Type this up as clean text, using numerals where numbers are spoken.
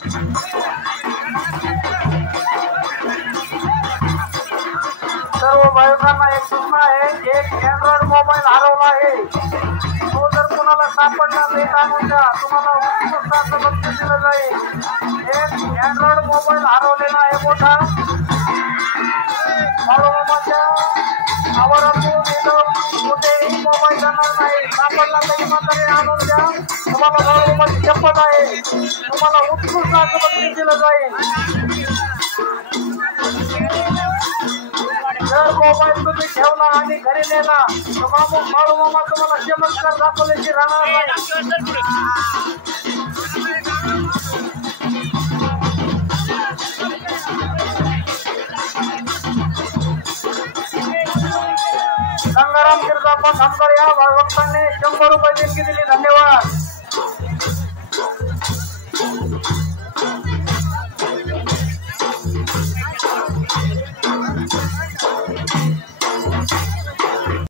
सर्व भाविकांना एक सूचना आहे, एक अँड्रॉइड मोबाईल हरवला आहे, तो जर कोणाला सापडला तर आणून द्या, तुम्हाला उत्कृष्ट बक्षीस दिलं जाईल। एक अँड्रॉइड मोबाईल हरवलेला आहे मोठा, बाळूमामाच्या आवारातून कुठेही मोबाईल जाणार नाही, सापडला तर इमानदारीने आणून द्या, तुम्हाला बाळूमामाची शपथ आहे, तुम्हाला उत्कृष्ट बक्षीस दिलं जाईल। जर मोबाईल तुम्ही ठेवला आणि घरी नेला तर बाळूमामा तुम्हाला चमत्कार दाखवल्याची राहणार नाही। गंगाराम गिरजाप्पा खामकर या भक्तांनी 100 रुपये देणगी दिली, धन्यवाद।